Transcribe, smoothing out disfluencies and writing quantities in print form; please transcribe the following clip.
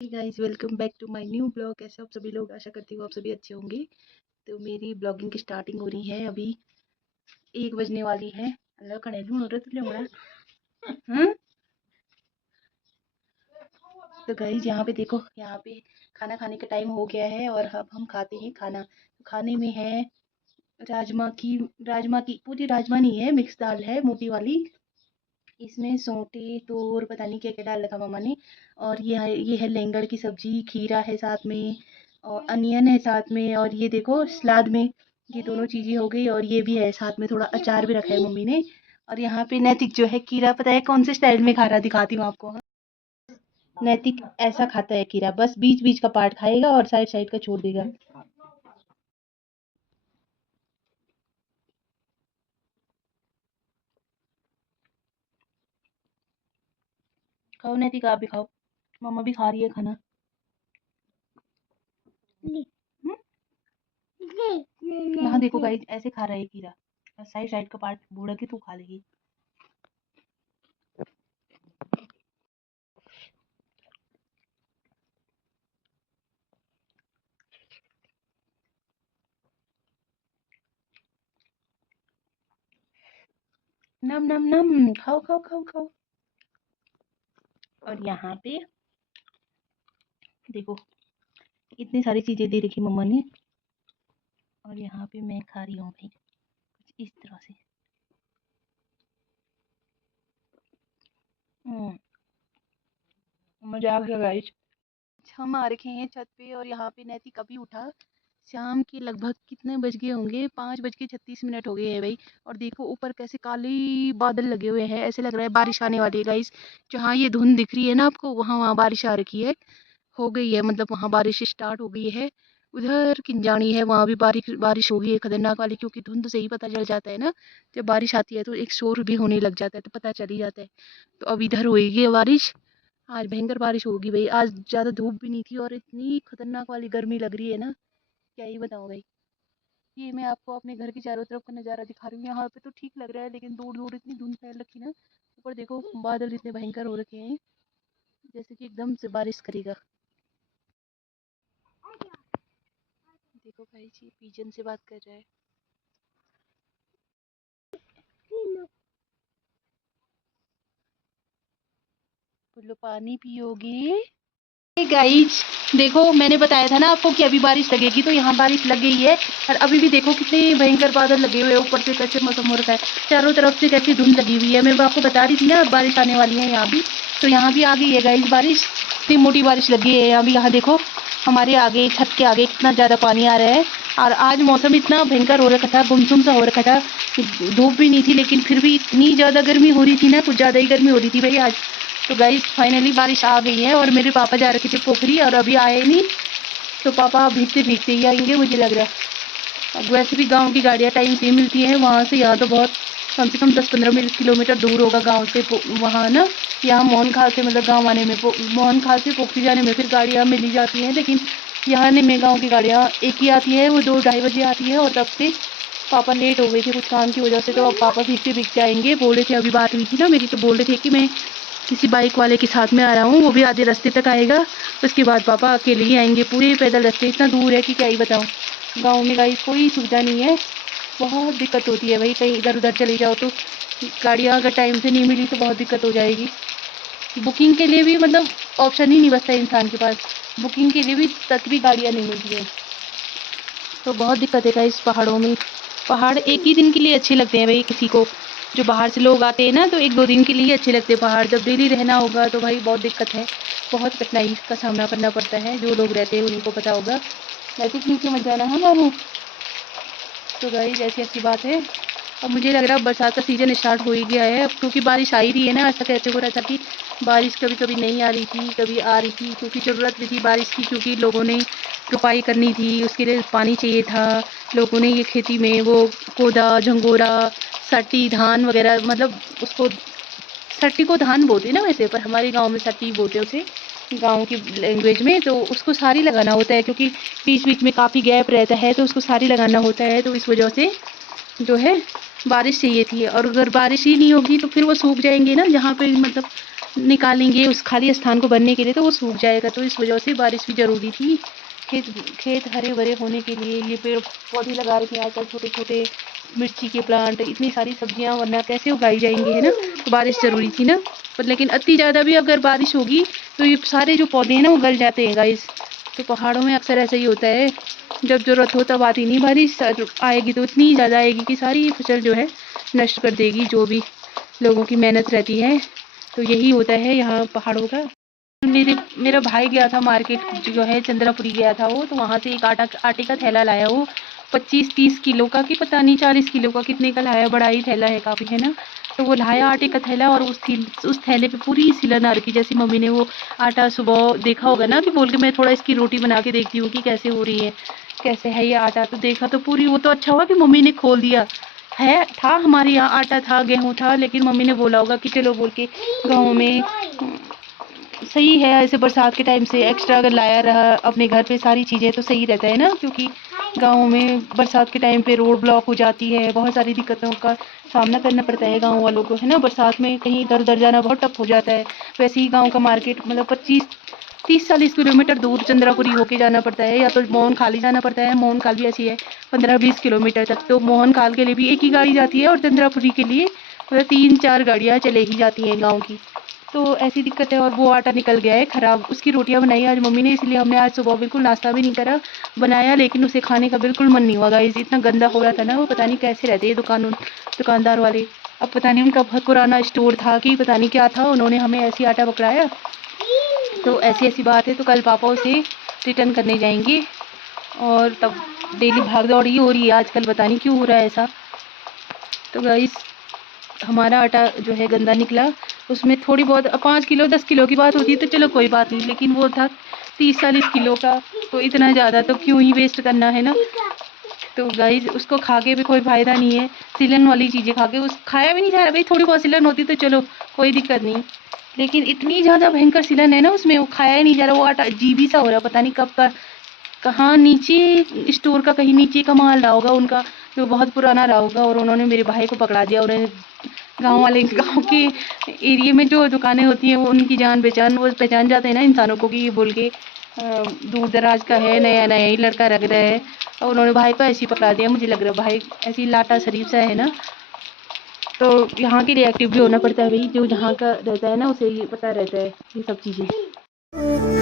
Guys, welcome back to my new blog. कैसे आप सभी लोग? आशा करती हूँ आप सभी अच्छे होंगे। तो मेरी ब्लॉगिंग की स्टार्टिंग हो रही है। अभी 1 बजने वाली है। अल्लाह कड़े लूण रहा हम्म। तो गाइस यहाँ पे देखो, यहाँ पे खाना खाने का टाइम हो गया है और अब हम खाते हैं खाना। खाने में है राजमा की पूरी राजमा नहीं है, मिक्स दाल है मोटी वाली। इसमें सौंठी तोर पता नहीं क्या क्या डाल रखा मम्मा ने। और ये है लेंगड़ की सब्जी, खीरा है साथ में और अनियन है साथ में। और ये देखो सलाद में ये दोनों चीज़ें हो गई और ये भी है साथ में, थोड़ा अचार भी रखा है मम्मी ने। और यहाँ पे नैतिक जो है खीरा, पता है कौन से स्टाइल में खा रहा, दिखाती हूँ आपको। हाँ, नैतिक ऐसा खाता है खीरा, बस बीच बीच का पार्ट खाएगा और साइड साइड का छोड़ देगा। खाओ नैतिक, आप भी खाओ, मम्मा भी खा रही है खाना। हम्म? यहाँ देखो गाइस, ऐसे खा रहा है खीरा, साइड साइड का पार्ट बूढ़ा के तू खा लेगी। नम नम नम, खाओ खाओ खाओ खाओ। और यहाँ पे देखो, इतनी सारी चीजें दे रखी मम्मा ने। और यहाँ पे मैं खा रही हूँ भाई, कुछ इस तरह से। हम्म, मजा आ गया गाइस। हम आ रखे हैं छत पे और यहाँ पे नैतिक अभी उठा। शाम के लगभग कितने बज गए होंगे, 5:36 हो गए हैं भाई। और देखो ऊपर कैसे काले बादल लगे हुए हैं, ऐसे लग रहा है बारिश आने वाली है गाइस। जहाँ ये धुंध दिख रही है ना आपको, वहाँ वहाँ बारिश आ रखी है, हो गई है, मतलब वहाँ बारिश स्टार्ट हो गई है। उधर किंजानी है, वहाँ भी बारिश बारिश होगी है खतरनाक वाली, क्योंकि धुंध से ही पता चल जाता है ना। जब बारिश आती है तो एक शोर भी होने लग जाता है, तो पता चल ही जाता है। तो अब इधर होगी बारिश। आज भयंकर बारिश होगी भाई। आज ज़्यादा धूप भी नहीं थी और इतनी खतरनाक वाली गर्मी लग रही है ना, क्या ही बताऊँ भाई। ये मैं आपको अपने घर की चारों तरफ का नज़ारा दिखा रही हूँ। यहाँ पे तो ठीक लग रहा है, लेकिन दूर दूर इतनी धुंध फैल रखी ना। ऊपर देखो बादल इतने भयंकर हो रखे हैं, जैसे कि एकदम से बारिश करेगा। देखो भाई जी पिजन से बात कर रहा है। बोलो पानी पियोगे? गाइज देखो, मैंने बताया था ना आपको कि अभी बारिश लगेगी, तो यहाँ बारिश लग गई है। और अभी भी देखो कितने भयंकर बादल लगे हुए हैं, ऊपर से कैसे मौसम हो रखा है, चारों तरफ से कैसी धुंध लगी हुई है। मैं आपको बता रही थी ना बारिश आने वाली है यहाँ भी। तो यहाँ भी आ गई है गाइज बारिश, इतनी मोटी बारिश लगी है यहाँ भी। यहाँ देखो हमारे आगे छत के आगे कितना ज़्यादा पानी आ रहा है। और आज मौसम इतना भयंकर हो रखा था, गुमसुम सा हो रखा था। धूप भी नहीं थी, लेकिन फिर भी इतनी ज़्यादा गर्मी हो रही थी ना, कुछ ज़्यादा ही गर्मी हो रही थी भाई आज। तो गाइस फाइनली बारिश आ गई है और मेरे पापा जा रखे थे पोखरी और अभी आए नहीं। तो पापा भीगते भीगते ही आएंगे मुझे लग रहा है। अब वैसे भी गांव की गाड़ियां टाइम से ही मिलती हैं, वहाँ से यहाँ तो बहुत कम से कम 10-15 किलोमीटर दूर होगा गांव से वहाँ ना। यहाँ मोहन खाल से, मतलब गांव आने में, मोहन खाल से पोखरी जाने में फिर गाड़ियाँ मिल ही जाती हैं। लेकिन यहाँ आने में गाँव की गाड़ियाँ एक ही आती है, वो 2-2:30 बजे आती है। और तब से पापा लेट हो गए थे कुछ काम की वजह से, तो अब पापा भीगते भीगते आएंगे। बोल रहे थे, अभी बात हुई थी ना मेरी, तो बोल रहे थे कि मैं किसी बाइक वाले के साथ में आ रहा हूँ, वो भी आधे रास्ते तक आएगा, उसके बाद पापा अकेले ही आएंगे। पूरे पैदल रास्ते, इतना दूर है कि क्या ही बताऊँ। गाँव में गाइस कोई सुविधा नहीं है, बहुत दिक्कत होती है भाई। कहीं इधर उधर चले जाओ तो गाड़ियाँ अगर टाइम से नहीं मिली तो बहुत दिक्कत हो जाएगी। बुकिंग के लिए भी मतलब ऑप्शन ही नहीं बचता इंसान के पास, बुकिंग के लिए भी तक भी गाड़ियाँ नहीं मिलती है। तो बहुत दिक्कत है इस पहाड़ों में। पहाड़ एक ही दिन के लिए अच्छे लगते हैं भाई किसी को, जो बाहर से लोग आते हैं ना, तो 1-2 दिन के लिए ही अच्छे लगते हैं पहाड़। जब डेली रहना होगा तो भाई बहुत दिक्कत है, बहुत कठिनाई का सामना करना पड़ता है। जो लोग रहते हैं उन्हीं को पता होगा। वैसे नीचे मत जाना है बाबू। तो गाइस ऐसी ऐसी बात है। अब मुझे लग रहा है बरसात का सीज़न स्टार्ट हो ही गया है अब, क्योंकि बारिश आ ही रही है ना। ऐसा कैसे हो रहा था कि बारिश कभी कभी नहीं आ रही थी, कभी आ रही थी, क्योंकि ज़रूरत भी थी बारिश की, क्योंकि लोगों ने रोपाई करनी थी, उसके लिए पानी चाहिए था। लोगों ने ये खेती में वो कोदा झंगोरा सट्टी धान वगैरह, मतलब उसको सट्टी को धान बोलते हैं ना वैसे, पर हमारे गांव में सट्टी बोलते हैं उसे, गांव की लैंग्वेज में। तो उसको सारी लगाना होता है, क्योंकि बीच बीच में काफ़ी गैप रहता है, तो उसको सारी लगाना होता है। तो इस वजह से जो है बारिश चाहिए थी। और अगर बारिश ही नहीं होगी तो फिर वो सूख जाएंगे ना, जहाँ पे मतलब निकालेंगे उस खाली स्थान को भरने के लिए तो वो सूख जाएगा। तो इस वजह से बारिश भी ज़रूरी थी। खेत खेत हरे भरे होने के लिए ये पेड़ पौधे लगा रखे हैं आजकल, छोटे छोटे मिर्ची के प्लांट, इतनी सारी सब्जियां, वरना कैसे उगाई जाएंगे, है ना। तो बारिश ज़रूरी थी ना। पर लेकिन अति ज़्यादा भी अगर बारिश होगी तो ये सारे जो पौधे हैं ना वो गल जाते हैं गाइस। तो पहाड़ों में अक्सर ऐसा ही होता है, जब ज़रूरत हो तब आती नहीं बारिश, आएगी तो इतनी ज़्यादा आएगी कि सारी फसल जो है नष्ट कर देगी, जो भी लोगों की मेहनत रहती है। तो यही होता है यहाँ पहाड़ों का। मेरा भाई गया था मार्केट, जो है चंद्रापुरी गया था वो, तो वहाँ से एक आटे का थैला लाया वो 25-30 किलो का, कि पता नहीं 40 किलो का कितने का लाया, बड़ा ही थैला है काफ़ी, है ना। तो वो लाया आटे का थैला, और उस थैले पे पूरी सिलन आ रखी, जैसी मम्मी ने वो आटा सुबह देखा होगा ना, कि बोल के मैं थोड़ा इसकी रोटी बना के देखती हूँ कि कैसे हो रही है, कैसे है ये आटा। तो देखा तो पूरी, वो तो अच्छा हुआ कि मम्मी ने खोल दिया है, था हमारे यहाँ आटा था, गेहूँ था, लेकिन मम्मी ने बोला होगा कि चलो बोल के गाँव में सही है। ऐसे बरसात के टाइम से एक्स्ट्रा अगर लाया रहा अपने घर पे सारी चीज़ें तो सही रहता है ना, क्योंकि गाँव में बरसात के टाइम पे रोड ब्लॉक हो जाती है, बहुत सारी दिक्कतों का सामना करना पड़ता है गाँव वालों को, है ना। बरसात में कहीं इधर उधर जाना बहुत टफ हो जाता है। वैसे ही गाँव का मार्केट मतलब 25-30-40 किलोमीटर दूर चंद्रापुरी होके जाना पड़ता है, या तो मोहन खाली जाना पड़ता है। मोहन खाल भी ऐसी है 15-20 किलोमीटर तक, तो मोहन खाल के लिए भी एक ही गाड़ी जाती है, और चंद्रापुरी के लिए मतलब 3-4 गाड़ियाँ चले ही जाती हैं गाँव की। तो ऐसी दिक्कत है। और वो आटा निकल गया है ख़राब, उसकी रोटियां बनाई आज मम्मी ने, इसलिए हमने आज सुबह बिल्कुल नाश्ता भी नहीं करा, बनाया, लेकिन उसे खाने का बिल्कुल मन नहीं हुआ गाइस। इतना गंदा हो रहा था ना वो, पता नहीं कैसे रहते हैं दुकानदार वाले। अब पता नहीं उनका बहुत पुराना स्टोर था कि पता नहीं क्या था, उन्होंने हमें ऐसी आटा पकड़ाया। तो ऐसी ऐसी बात है। तो कल पापा उसे रिटर्न करने जाएंगे, और तब डेली भाग दौड़ ही हो रही है आजकल, पता नहीं क्यों हो रहा है ऐसा। तो गाइस हमारा आटा जो है गंदा निकला, उसमें थोड़ी बहुत 5 किलो 10 किलो की बात होती है तो चलो कोई बात नहीं, लेकिन वो था 30-40 किलो का, तो इतना ज़्यादा तो क्यों ही वेस्ट करना, है ना। तो गाइस उसको खा के भी कोई फ़ायदा नहीं है, सिलन वाली चीज़ें खा के उस खाया भी नहीं जा रहा भाई। थोड़ी बहुत सिलन होती तो चलो कोई दिक्कत नहीं, लेकिन इतनी ज़्यादा भयंकर सिलन है ना उसमें, वो खाया ही नहीं जा रहा। वो आटा अजीब ही सा हो रहा है, पता नहीं कब का, कहाँ नीचे स्टोर का कहीं नीचे का माल रहा होगा उनका, जो बहुत पुराना रहा होगा, और उन्होंने मेरे भाई को पकड़ा दिया। उन्होंने गांव वाले, गांव के एरिया में जो दुकानें होती हैं वो उनकी जान पहचान, वो पहचान जाते हैं ना इंसानों को, कि ये बोल के दूर दराज का है, नया नया ही लड़का लग रहा है, और उन्होंने भाई को ऐसे ही पकड़ा दिया। मुझे लग रहा है भाई ऐसी लाटा शरीफ सा है ना, तो यहाँ के लिए एक्टिव भी होना पड़ता है भाई, जो जहाँ का रहता है ना उसे ये पता रहता है ये सब चीज़ें।